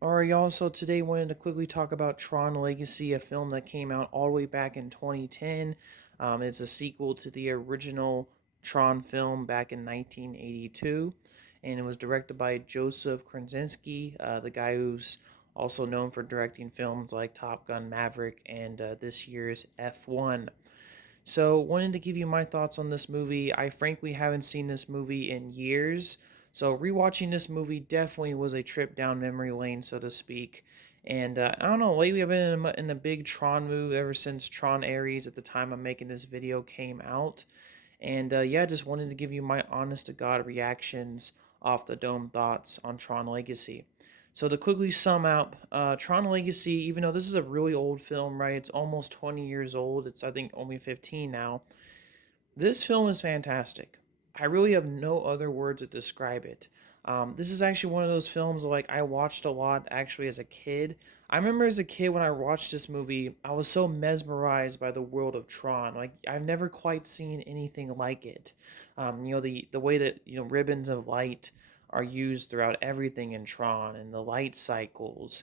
Alright, y'all. So today, wanted to quickly talk about Tron Legacy, a film that came out all the way back in 2010. It's a sequel to the original Tron film back in 1982, and it was directed by Joseph Krasinski, the guy who's also known for directing films like Top Gun Maverick and this year's F1. So, wanted to give you my thoughts on this movie. I frankly haven't seen this movie in years. So, rewatching this movie definitely was a trip down memory lane, so to speak. And I don't know, lately I've been in a big Tron mood ever since Tron Ares at the time I'm making this video came out. And yeah, just wanted to give you my honest to God reactions off the dome thoughts on Tron Legacy. So to quickly sum up, Tron Legacy, even though this is a really old film, right? It's almost 20 years old. It's I think only 15 now. This film is fantastic. I really have no other words to describe it. This is actually one of those films like I watched a lot actually as a kid. I remember as a kid when I watched this movie, I was so mesmerized by the world of Tron. Like I've never quite seen anything like it. The way that ribbons of light are used throughout everything in Tron and the light cycles.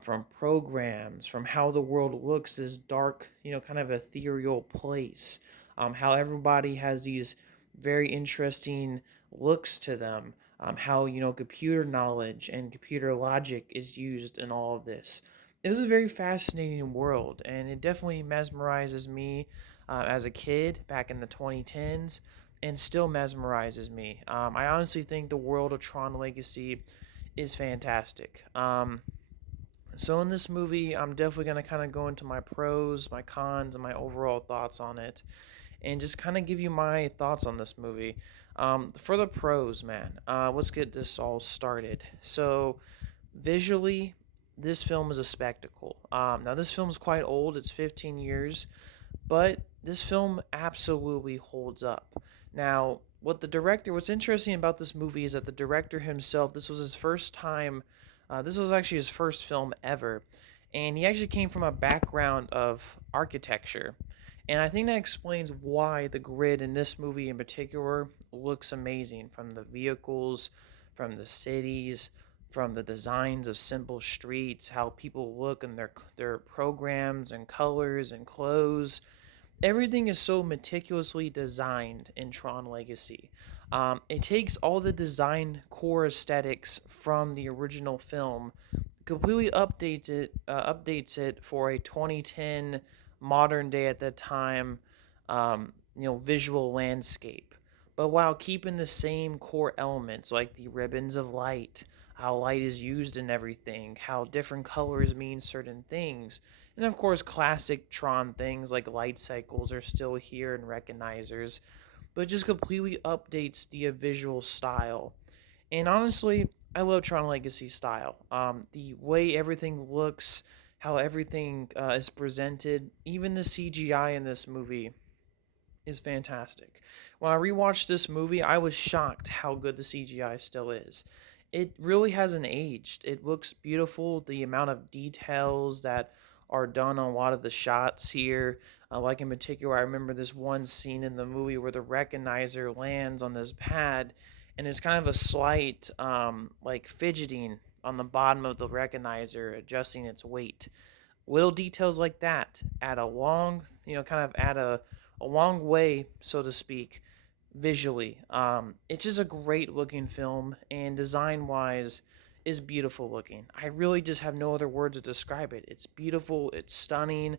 From programs, from how the world looks, this dark, kind of ethereal place, how everybody has these very interesting looks to them, how computer knowledge and computer logic is used in all of this. It was a very fascinating world, and it definitely mesmerizes me as a kid back in the 2010s, and still mesmerizes me. I honestly think the world of Tron Legacy is fantastic. So in this movie, I'm definitely gonna kind of go into my pros, my cons, and my overall thoughts on it, and just kind of give you my thoughts on this movie. For the pros, man, let's get this all started. So, visually, this film is a spectacle. Now, this film is quite old, it's 15 years, but this film absolutely holds up. Now, what's interesting about this movie is that the director himself, this was his first time, this was actually his first film ever, and he actually came from a background of architecture. And I think that explains why the grid in this movie in particular looks amazing, from the vehicles, from the cities, from the designs of simple streets, how people look in their programs and colors and clothes. Everything is so meticulously designed in Tron Legacy. It takes all the design core aesthetics from the original film, completely updates it for a 2010 modern day at that time, visual landscape, but while keeping the same core elements like the ribbons of light, how light is used in everything, how different colors mean certain things, and of course classic Tron things like light cycles are still here and recognizers, but just completely updates the visual style. And honestly, I love Tron Legacy style. The way everything looks, how everything is presented, even the CGI in this movie is fantastic. When I rewatched this movie, I was shocked how good the CGI still is. It really hasn't aged. It looks beautiful. The amount of details that are done on a lot of the shots here, like in particular, I remember this one scene in the movie where the recognizer lands on this pad, and there's kind of a slight, like fidgeting on the bottom of the recognizer, adjusting its weight. Little details like that add a long, kind of add a long way, so to speak, visually. It's just a great looking film, and design wise, is beautiful looking. I really just have no other words to describe it. It's beautiful, it's stunning,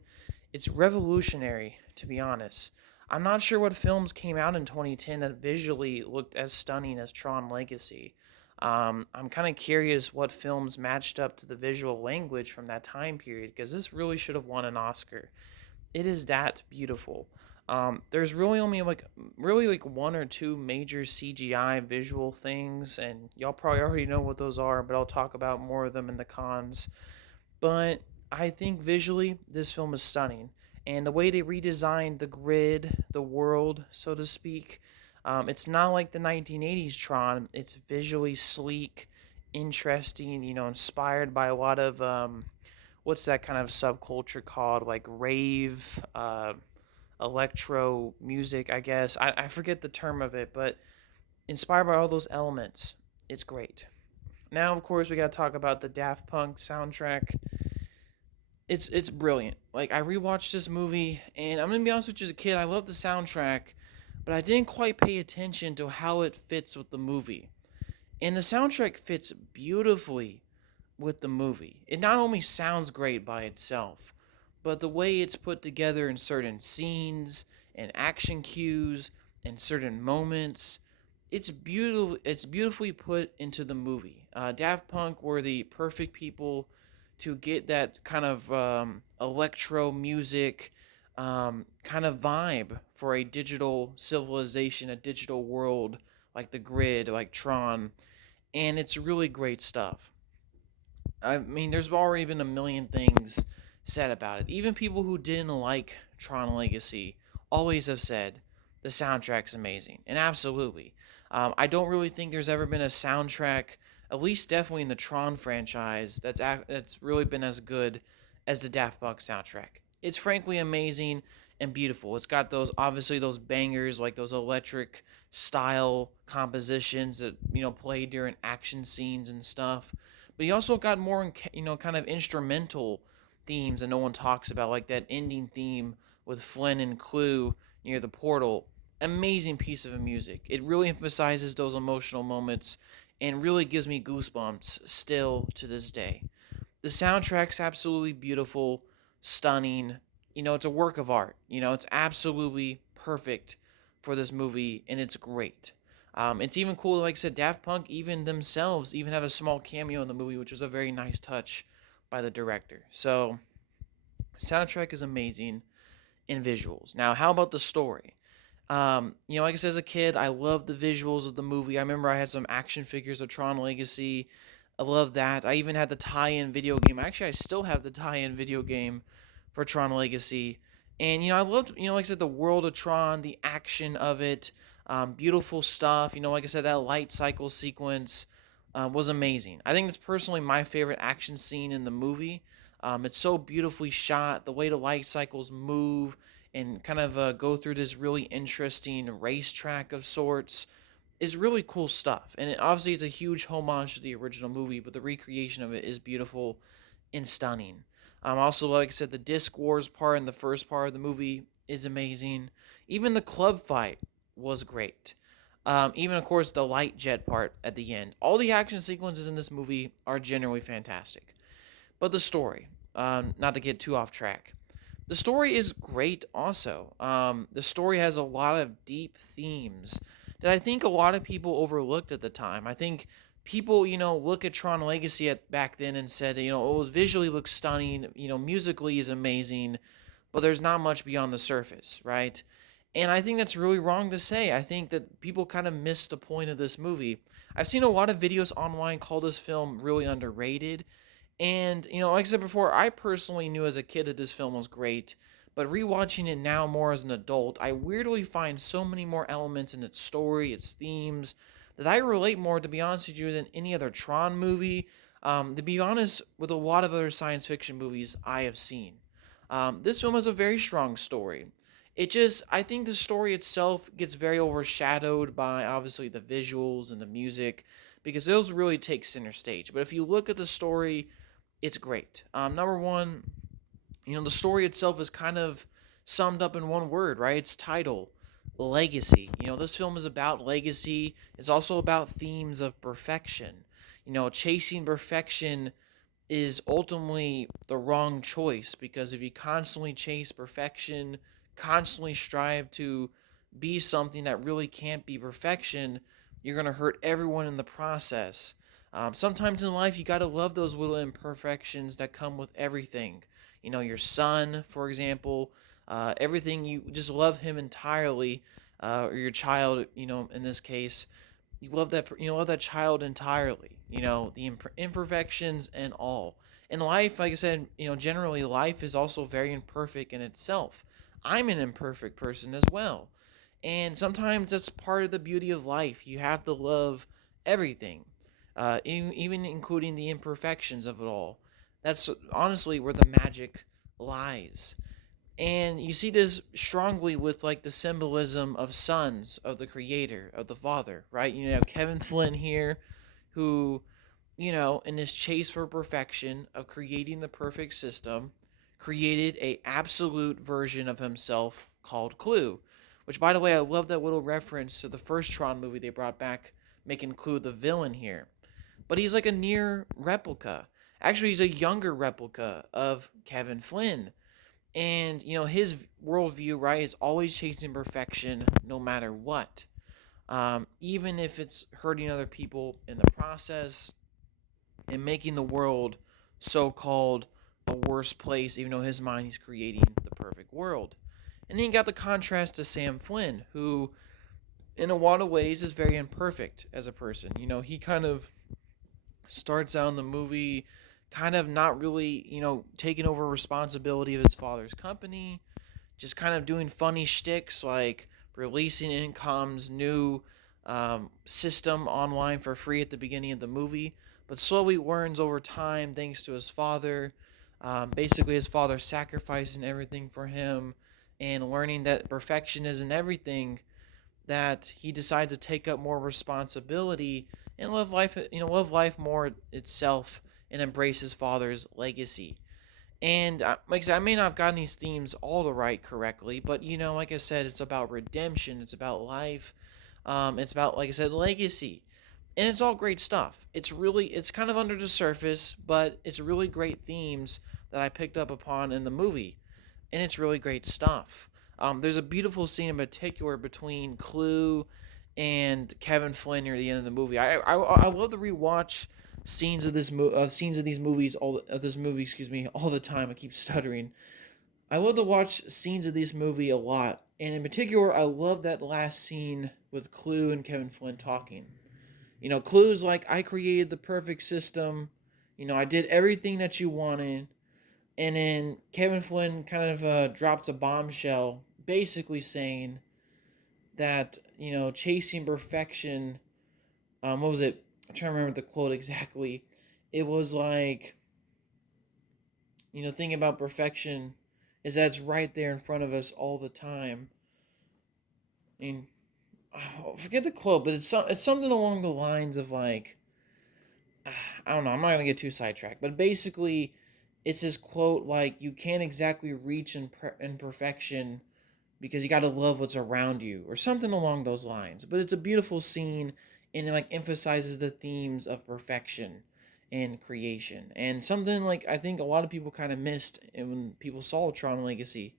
it's revolutionary, to be honest. I'm not sure what films came out in 2010 that visually looked as stunning as Tron Legacy. I'm kind of curious what films matched up to the visual language from that time period, because this really should have won an Oscar. It is that beautiful. There's really only like one or two major CGI visual things, and y'all probably already know what those are, but I'll talk about more of them in the cons. But I think visually, this film is stunning. And the way they redesigned the grid, the world, so to speak, it's not like the 1980s Tron. It's visually sleek, interesting, inspired by a lot of, what's that kind of subculture called? Like rave, electro music, I guess. I forget the term of it, but inspired by all those elements. It's great. Now, of course, we got to talk about the Daft Punk soundtrack. It's brilliant. Like, I rewatched this movie, and I'm gonna be honest with you, as a kid, I loved the soundtrack, but I didn't quite pay attention to how it fits with the movie. And the soundtrack fits beautifully with the movie. It not only sounds great by itself, but the way it's put together in certain scenes and action cues and certain moments, it's beautiful. It's beautifully put into the movie. Daft Punk were the perfect people to get that kind of electro music kind of vibe for a digital civilization, a digital world like the grid, like Tron, and it's really great stuff. I mean, there's already been a million things said about it. Even people who didn't like Tron Legacy always have said the soundtrack's amazing, and absolutely. I don't really think there's ever been a soundtrack, at least definitely in the Tron franchise, that's really been as good as the Daft Punk soundtrack. It's frankly amazing and beautiful. It's got those obviously those bangers like those electric style compositions that play during action scenes and stuff. But he also got more, kind of instrumental themes that no one talks about, like that ending theme with Flynn and Clue near the portal. Amazing piece of music. It really emphasizes those emotional moments and really gives me goosebumps still to this day. The soundtrack's absolutely beautiful, stunning. It's a work of art. It's absolutely perfect for this movie, and it's great. It's even cool, like I said, Daft Punk even themselves even have a small cameo in the movie, which was a very nice touch by the director. So, soundtrack is amazing in visuals. Now, how about the story? Like I said, as a kid, I loved the visuals of the movie. I remember I had some action figures of Tron Legacy. I love that. I even had the tie-in video game. Actually, I still have the tie-in video game for Tron Legacy. And I loved, like I said, the world of Tron, the action of it, beautiful stuff. Like I said, that light cycle sequence was amazing. I think it's personally my favorite action scene in the movie. It's so beautifully shot. The way the light cycles move and kind of go through this really interesting racetrack of sorts is really cool stuff. And obviously, it's a huge homage to the original movie, but the recreation of it is beautiful and stunning. Also, like I said, the Disc Wars part in the first part of the movie is amazing. Even the club fight was great. Even, of course, the light jet part at the end. All the action sequences in this movie are generally fantastic. But the story, not to get too off track, the story is great also. The story has a lot of deep themes that I think a lot of people overlooked at the time. I think people, look at Tron Legacy back then and said, oh, it visually looks stunning, musically is amazing, but there's not much beyond the surface, right? And I think that's really wrong to say. I think that people kind of missed the point of this movie. I've seen a lot of videos online call this film really underrated. And, like I said before, I personally knew as a kid that this film was great, but rewatching it now more as an adult, I weirdly find so many more elements in its story, its themes, that I relate more, to be honest with you, than any other Tron movie. To be honest, with a lot of other science fiction movies I have seen. This film has a very strong story. I think the story itself gets very overshadowed by obviously the visuals and the music because those really take center stage. But if you look at the story, it's great. Number one, the story itself is kind of summed up in one word, right? Its title, legacy. This film is about legacy. It's also about themes of perfection. Chasing perfection is ultimately the wrong choice because if you constantly chase perfection, constantly strive to be something that really can't be perfection, you're going to hurt everyone in the process. Sometimes in life, you got to love those little imperfections that come with everything. Your son, for example, everything, you just love him entirely, or your child, in this case, you love that child entirely, the imperfections and all. In life, like I said, generally life is also very imperfect in itself. I'm an imperfect person as well. And sometimes that's part of the beauty of life. You have to love everything, even including the imperfections of it all. That's honestly where the magic lies. And you see this strongly with like the symbolism of sons of the creator, of the father, right? You have Kevin Flynn here, who in his chase for perfection of creating the perfect system, created a absolute version of himself called Clue. Which, by the way, I love that little reference to the first Tron movie they brought back, making Clue the villain here. But he's like a near replica. Actually, he's a younger replica of Kevin Flynn. And, his worldview, right, is always chasing perfection no matter what. Even if it's hurting other people in the process and making the world so called a worse place, even though in his mind he's creating the perfect world. And then you got the contrast to Sam Flynn, who, in a lot of ways, is very imperfect as a person. He kind of starts out in the movie kind of not really, taking over responsibility of his father's company, just kind of doing funny shticks like releasing Incom's new system online for free at the beginning of the movie, but slowly learns over time, thanks to his father, basically his father sacrificing everything for him and learning that perfection isn't everything, that he decides to take up more responsibility and live life more itself and embrace his father's legacy. And like I said, I may not have gotten these themes all the right correctly, but like I said, it's about redemption, it's about life, it's about, like I said, legacy, and it's all great stuff. It's kind of under the surface, but it's really great themes that I picked up upon in the movie, and it's really great stuff. There's a beautiful scene in particular between Clue and Kevin Flynn near the end of the movie. I love to rewatch scenes of these movies all of this movie, excuse me, all the time. I keep stuttering. I love to watch scenes of this movie a lot, and in particular, I love that last scene with Clue and Kevin Flynn talking. Clue's like, I created the perfect system. I did everything that you wanted. And then Kevin Flynn kind of drops a bombshell, basically saying that, chasing perfection. What was it? I'm trying to remember the quote exactly. It was like, thinking about perfection is that it's right there in front of us all the time. I mean, I forget the quote, but it's something along the lines of like, I don't know. I'm not gonna get too sidetracked, but basically, it's this quote like, "You can't exactly reach in perfection because you got to love what's around you," or something along those lines. But it's a beautiful scene, and it like emphasizes the themes of perfection and creation, and something like I think a lot of people kind of missed when people saw Tron Legacy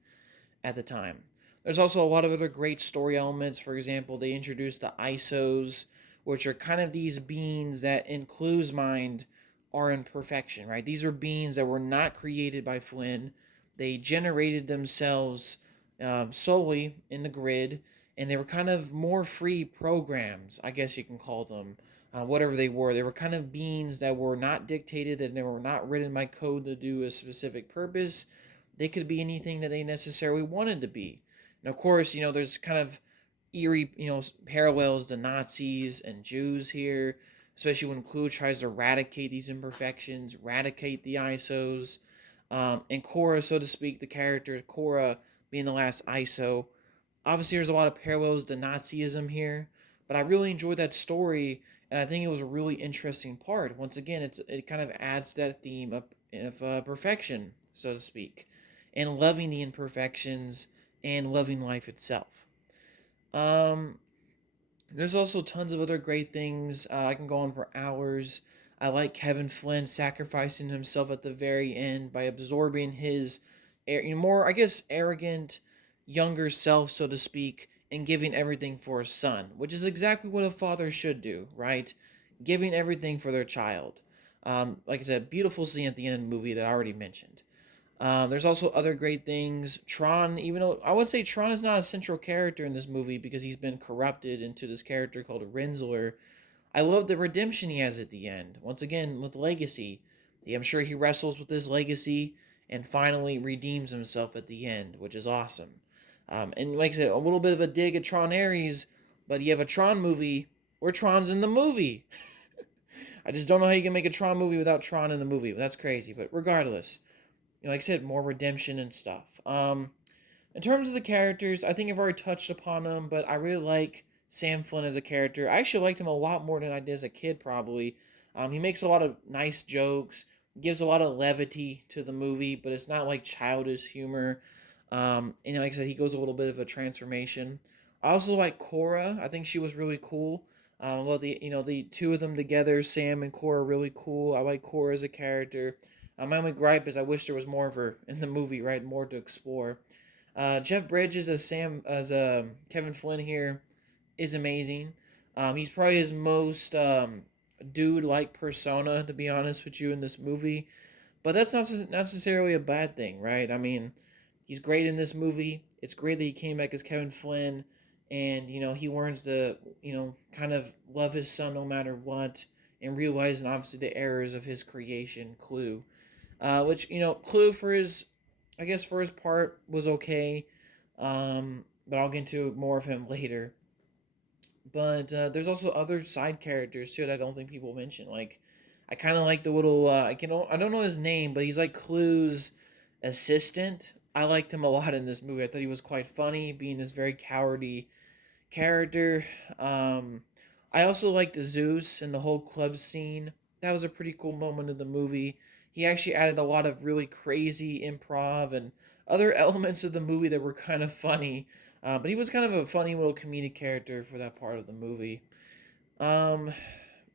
at the time. There's also a lot of other great story elements. For example, they introduced the ISOs, which are kind of these beings that, in Clue's mind, are in perfection, right? These are beings that were not created by Flynn. They generated themselves solely in the grid, and they were kind of more free programs, I guess you can call them. Whatever they were. They were kind of beings that were not dictated, and they were not written by code to do a specific purpose. They could be anything that they necessarily wanted to be. And of course, there's kind of eerie, parallels to Nazis and Jews here, especially when Clue tries to eradicate these imperfections, eradicate the ISOs. And Cora, so to speak, the character Cora being the last ISO. Obviously, there's a lot of parallels to Nazism here, but I really enjoyed that story, and I think it was a really interesting part. Once again, it kind of adds to that theme of perfection, so to speak, and loving the imperfections and loving life itself. Um, there's also tons of other great things. I can go on for hours. I like Kevin Flynn sacrificing himself at the very end by absorbing his, more, I guess, arrogant, younger self, so to speak, and giving everything for his son, which is exactly what a father should do, right? Giving everything for their child. Like I said, beautiful scene at the end of the movie that I already mentioned. There's also other great things. Tron, even though I would say Tron is not a central character in this movie because he's been corrupted into this character called Rensler, I love the redemption he has at the end. Once again, with legacy. I'm sure he wrestles with his legacy and finally redeems himself at the end, which is awesome. And like I said, a little bit of a dig at Tron Ares, but you have a Tron movie where Tron's in the movie. I just don't know how you can make a Tron movie without Tron in the movie. That's crazy. But regardless, like I said, more redemption and stuff. In terms of the characters, I think I've already touched upon them, but I really like Sam Flynn as a character. I actually liked him a lot more than I did as a kid, probably. He makes a lot of nice jokes, gives a lot of levity to the movie, but it's not like childish humor. And like I said, he goes a little bit of a transformation. I also like Cora. I think she was really cool. Well, the two of them together, Sam and Cora, are really cool. I like Cora as a character. My only gripe is I wish there was more of her in the movie, right? More to explore. Jeff Bridges as Kevin Flynn here is amazing. He's probably his most dude-like persona, to be honest with you, in this movie. But that's not necessarily a bad thing, right? I mean, he's great in this movie. It's great that he came back as Kevin Flynn, and he learns to kind of love his son no matter what, and realizing obviously the errors of his creation, Clue. Which Clue for his, I guess for his part was okay, but I'll get into more of him later. But there's also other side characters too that I don't think people mention. Like, I kind of like the little I don't know his name, but he's like Clue's assistant. I liked him a lot in this movie. I thought he was quite funny, being this very cowardly character. Um, I also liked Zeus and the whole club scene. That was a pretty cool moment of the movie. He actually added a lot of really crazy improv and other elements of the movie that were kind of funny. But he was kind of a funny little comedic character for that part of the movie. Um,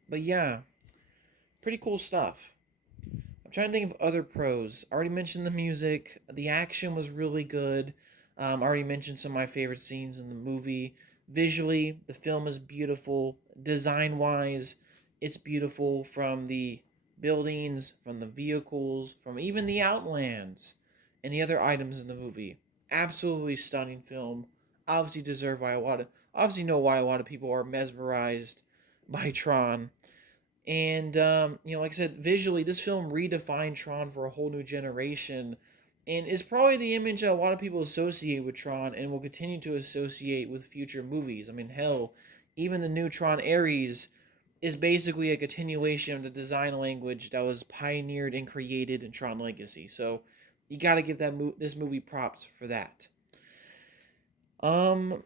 but yeah, pretty cool stuff. I'm trying to think of other pros. I already mentioned the music. The action was really good. I already mentioned some of my favorite scenes in the movie. Visually, the film is beautiful. Design wise, it's beautiful from the buildings, from the vehicles, from even the outlands and the other items in the movie. Absolutely stunning film. Obviously deserve why a lot of obviously know why a lot of people are mesmerized by Tron. And like I said, visually, this film redefined Tron for a whole new generation, and is probably the image that a lot of people associate with Tron, and will continue to associate with future movies. I mean, hell, even the new Tron Ares is basically a continuation of the design language that was pioneered and created in Tron Legacy. So, you got to give this movie props for that. Um,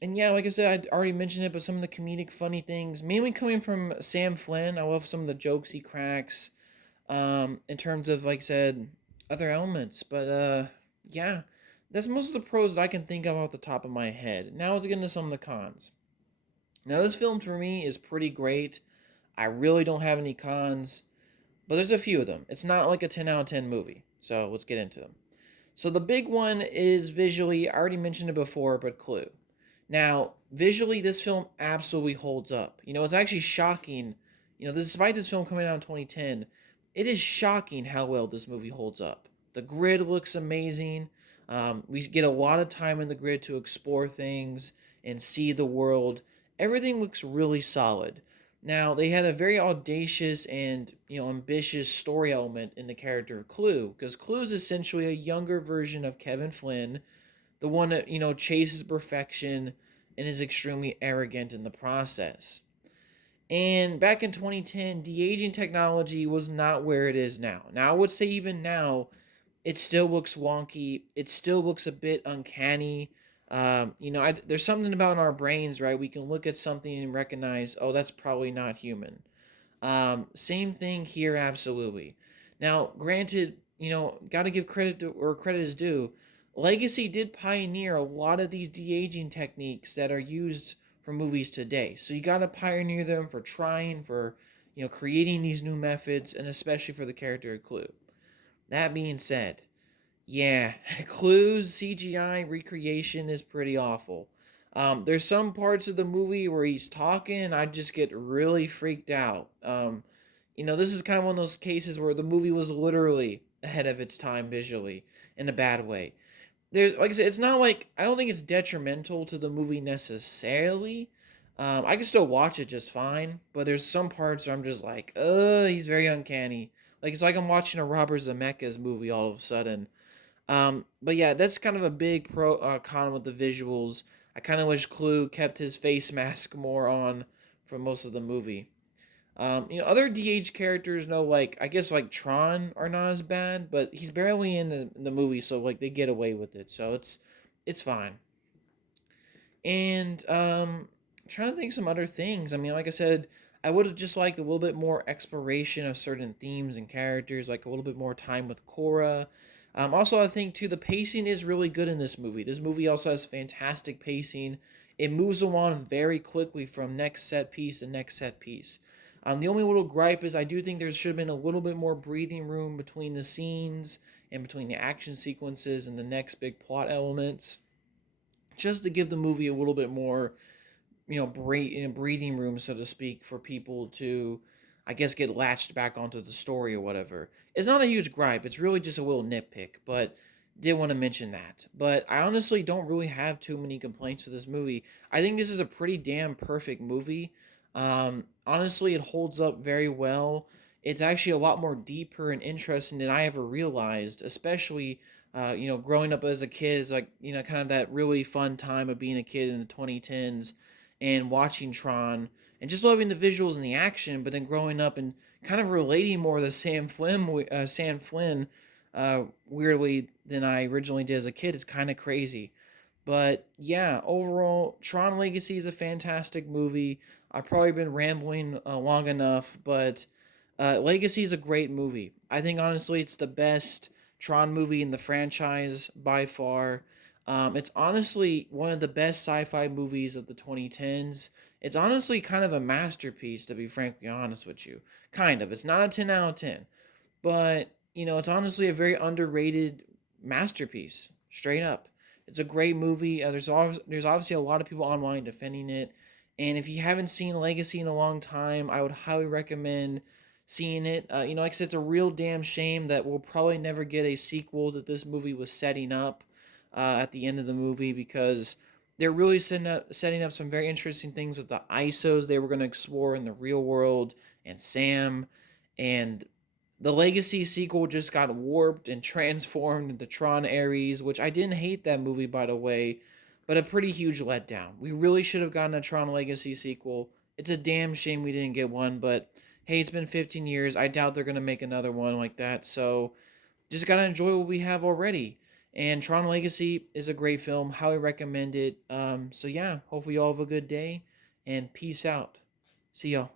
and yeah, like I said, I already mentioned it, but some of the comedic, funny things, mainly coming from Sam Flynn. I love some of the jokes he cracks. In terms of, like I said, other elements, but yeah, that's most of the pros that I can think of off the top of my head. Now let's get into some of the cons. Now this film for me is pretty great. I really don't have any cons, but there's a few of them. It's not like a 10 out of 10 movie, so let's get into them. So the big one is visually. I already mentioned it before, but Clue. Now, visually, this film absolutely holds up. It's actually shocking. Despite this film coming out in 2010, it is shocking how well this movie holds up. The grid looks amazing. We get a lot of time in the grid to explore things and see the world. Everything looks really solid. Now, they had a very audacious and ambitious story element in the character of Clue, because Clue is essentially a younger version of Kevin Flynn, the one that chases perfection and is extremely arrogant in the process. And back in 2010, de-aging technology was not where it is now. Now I would say even now, it still looks wonky. It still looks a bit uncanny. There's something about our brains, right? We can look at something and recognize, oh, that's probably not human. Same thing here, absolutely. Now, granted, got to give credit to where credit is due. Legacy did pioneer a lot of these de aging techniques that are used for movies today. So you got to pioneer them for trying, for creating these new methods, and especially for the character of Clue. That being said, yeah, Clue's CGI recreation is pretty awful. There's some parts of the movie where he's talking, and I just get really freaked out. This is kind of one of those cases where the movie was literally ahead of its time visually in a bad way. There's, like I said, it's not like, I don't think it's detrimental to the movie necessarily. I can still watch it just fine, but there's some parts where I'm just like, he's very uncanny. Like, it's like I'm watching a Robert Zemeckis movie all of a sudden. But yeah, that's kind of a big con with the visuals. I kind of wish Clue kept his face mask more on for most of the movie. Other DH characters, no, like I guess like Tron are not as bad, but he's barely in the movie, so like they get away with it, so it's fine. And trying to think some other things. I mean, like I said, I would have just liked a little bit more exploration of certain themes and characters, like a little bit more time with Korra. Also, I think too the pacing is really good in this movie. This movie also has fantastic pacing. It moves along very quickly from next set piece to next set piece. The only little gripe is I do think there should have been a little bit more breathing room between the scenes and between the action sequences and the next big plot elements, just to give the movie a little bit more, breathing room, so to speak, for people to, I guess, get latched back onto the story or whatever. It's not a huge gripe. It's really just a little nitpick, but did want to mention that. But I honestly don't really have too many complaints with this movie. I think this is a pretty damn perfect movie. Honestly, it holds up very well. It's actually a lot more deeper and interesting than I ever realized, especially growing up as a kid is like, kind of that really fun time of being a kid in the 2010s and watching Tron and just loving the visuals and the action, but then growing up and kind of relating more to Sam Flynn, weirdly than I originally did as a kid. It's kind of crazy. But yeah, overall, Tron Legacy is a fantastic movie. I've probably been rambling long enough, but Legacy is a great movie. I think honestly, it's the best Tron movie in the franchise by far. It's honestly one of the best sci-fi movies of the 2010s. It's honestly kind of a masterpiece, to be frankly honest with you. Kind of. It's not a 10 out of 10, but it's honestly a very underrated masterpiece. Straight up, it's a great movie. There's obviously a lot of people online defending it, and if you haven't seen Legacy in a long time, I would highly recommend seeing it. Like I said, it's a real damn shame that we'll probably never get a sequel that this movie was setting up at the end of the movie, because they're really setting up some very interesting things with the ISOs they were going to explore in the real world, and Sam, and the Legacy sequel just got warped and transformed into Tron Ares, which I didn't hate that movie, by the way, but a pretty huge letdown. We really should have gotten a Tron Legacy sequel. It's a damn shame we didn't get one, but hey, it's been 15 years. I doubt they're going to make another one like that, so just got to enjoy what we have already. And Tron Legacy is a great film. Highly recommend it. So yeah, hopefully you all have a good day, and peace out. See y'all.